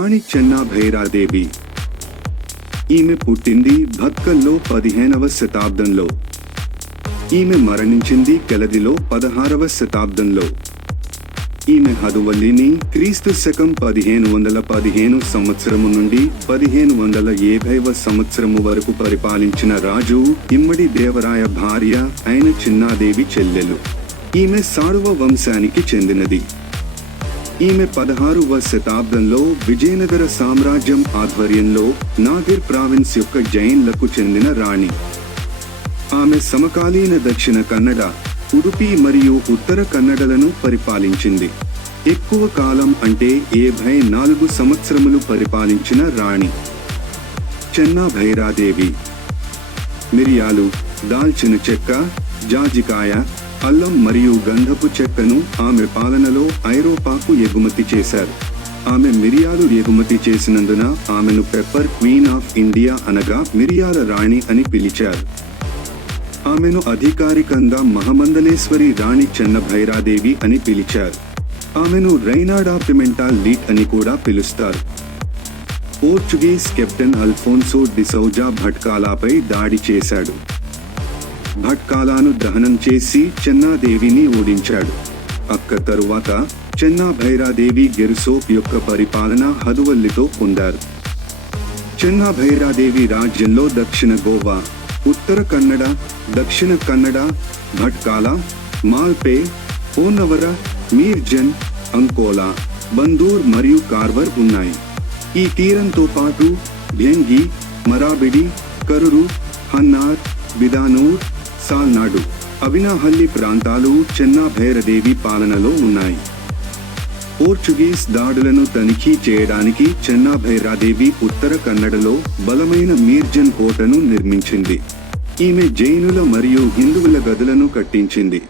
రాణి చెన్నాభైరాదేవి ఈమె పుట్టింది భక్కల్లో పదిహేనవ శతాబ్దంలో. ఈమె మరణించింది కెలదిలో పదహారవ శతాబ్దంలో. ఈమె హదువల్లిని క్రీస్తు శకం పదిహేను వందల పదిహేను సంవత్సరము నుండి పదిహేను వందల ఏభైవ సంవత్సరము వరకు పరిపాలించిన రాజు ఇమ్మడి దేవరాయ భార్య అయిన చిన్నాదేవి చెల్లెలు. ఈమె సాడువ వంశానికి చెందినది. ఈమె పదహారవ శతాబ్దంలో విజయనగర సామ్రాజ్యం ఆధ్వర్యంలో నాగిర్ ప్రావిన్స్ యొక్క జైన్లకు చెందిన రాణి. ఆమె సమకాలీన దక్షిణ కన్నడ ఉడుపి మరియు ఉత్తర కన్నడలను పరిపాలించింది. ఎక్కువ కాలం అంటే ఏభై నాలుగు సంవత్సరములు పరిపాలించిన రాణి. చెన్నా భైరాదేవి. మిరియాలు దాల్చిన చెక్క జాజికాయ అల్లం మరియు గంధపు చెక్కను ఆమె పాలనలో ఐరోపాకు ఎగుమతి చేశారు. ఆమె మిరియాలు ఎగుమతి చేసినందున ఆమెను పెప్పర్ క్వీన్ ఆఫ్ ఇండియా అనగా మిరియాల రాణి అని పిలిచారు. ఆమెను అధికారికంగా మహమందలేశ్వరి రాణి చెన్నభైరాదేవి అని పిలిచారు. ఆమెను రైనాడా పిమెంటాల్ లీట్ అని కూడా పిలుస్తారు. పోర్చుగీస్ కెప్టెన్ అల్ఫోన్సో డిసౌజా భట్కాలాపై దాడి చేశాడు. భట్కాలాను దహనం చేసి చెన్నాదేవిని ఓడించాడు. అక్క తరువాత చెన్నా భైరాదేవి గెరుసోప్ యొక్క పరిపాలన హదువల్లితో పొందారు. చెన్నా భైరాదేవి రాజ్యంలో దక్షిణ గోవా ఉత్తర కన్నడ దక్షిణ కన్నడ భట్కాల మాల్పే ఓనవర మీర్జన్ అంకోలా బందూర్ మరియు కార్వర్ ఉన్నాయి. ఈ తీరంతో పాటు భ్యంగి మరాబిడి కరురు హన్నార్ బిదానూర్ సాల్నాడు అవినాహల్లి ప్రాంతాలు చెన్నా భైరదేవి పాలనలో ఉన్నాయి. పోర్చుగీస్ దాడులను తనిఖీ చేయడానికి చెన్నా భైరాదేవి ఉత్తర కన్నడలో బలమైన మీర్జన్ కోటను నిర్మించింది. ఈమె జైనుల మరియు హిందువుల గదులను కట్టించింది.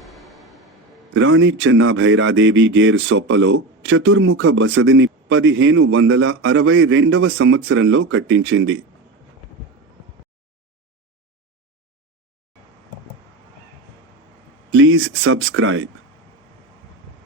రాణి చెన్నా భైరాదేవి సొప్పలో చతుర్ముఖ బసదిని పదిహేను వందల అరవై రెండవ సంవత్సరంలో కట్టించింది. Please subscribe